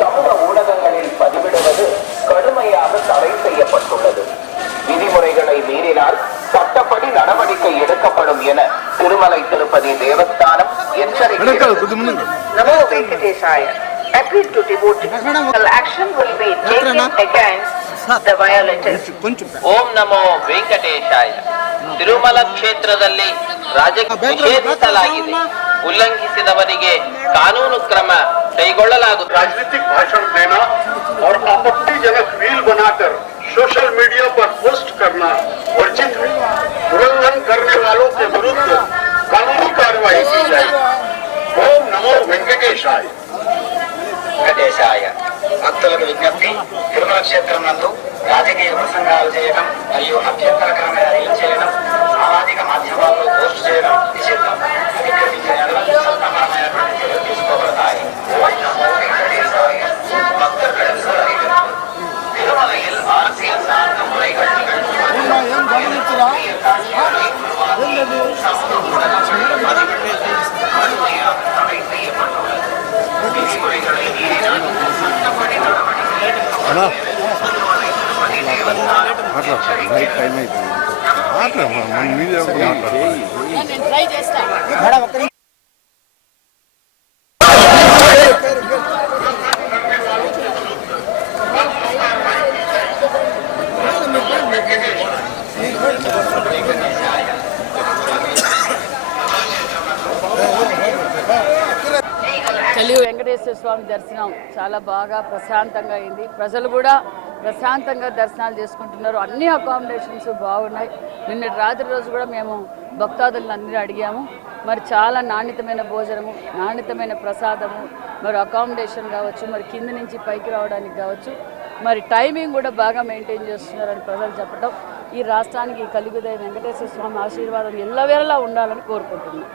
சமூக ஊடகங்களில் பதிவிடுவது கடுமையாக தடை செய்யப்பட்டுள்ளது. விதிமுறைகளை மீறினால் சட்டப்படி நடவடிக்கை எடுக்கப்படும் என திருமலை திருப்பதி தேவஸ்தானம் எச்சரிக்கிறது. நமோ வெங்கடேசாய. Appeal to devotees. Action will be taken against the violators. ಓಂ ನಮೋ ವೆಂಕಟೇಶಾಯ. ತಿರುಮಲ ಕ್ಷೇತ್ರದಲ್ಲಿ ನಿಷೇಧಿಸಲಾಗಿದೆ. ಉಲ್ಲಂಘಿಸಿದವರಿಗೆ ಕಾನೂನು ಕ್ರಮ ಕೈಗೊಳ್ಳಲಾಗುತ್ತದೆ. राजनीतिक भाषण देना और आपत्तिजनक रील बनाकर सोशल मीडिया पर पोस्ट करना वर्जित है। उल्लंघन करने वालों के विरुद्ध कानूनी कार्रवाई की जाए। ओम नमो वेंकटेशाय. వెంకటేశాయ. భక్తులకు విజ్ఞప్తి, తిరుమల క్షేత్రం నందు రాజకీయ ప్రసంగాలు చేయడం మరియు అభ్యంతరకరమైన రీల్ చేయడం, సామాజిక మాధ్యమాల్లో పోస్ట్ చేయడం నిషిద్ధం. అతిక్రమించిన చట్టపరమైనటువంటి చర్యలు తీసుకోబడతాయి. తిరుమలയിൽ அரசியல் சார்ந்த முறைகள் వెంకటేశ్వర స్వామి దర్శనం చాలా బాగా ప్రశాంతంగా అయింది. ప్రజలు కూడా ప్రశాంతంగా దర్శనాలు చేసుకుంటున్నారు. అన్ని అకామిడేషన్స్ బాగున్నాయి. నిన్నటి రాత్రి రోజు కూడా మేము భక్తాదులను అందరూ అడిగాము. మరి చాలా నాణ్యతమైన భోజనము, నాణ్యతమైన ప్రసాదము, మరి అకామిడేషన్ కావచ్చు, మరి కింద నుంచి పైకి రావడానికి కావచ్చు, మరి టైమింగ్ కూడా బాగా మెయింటైన్ చేస్తున్నారని ప్రజలు చెప్పడం, ఈ రాష్ట్రానికి కలిగుదయ వెంకటేశ్వర స్వామి ఆశీర్వాదం ఎల్లవేళలా ఉండాలని కోరుకుంటున్నాం.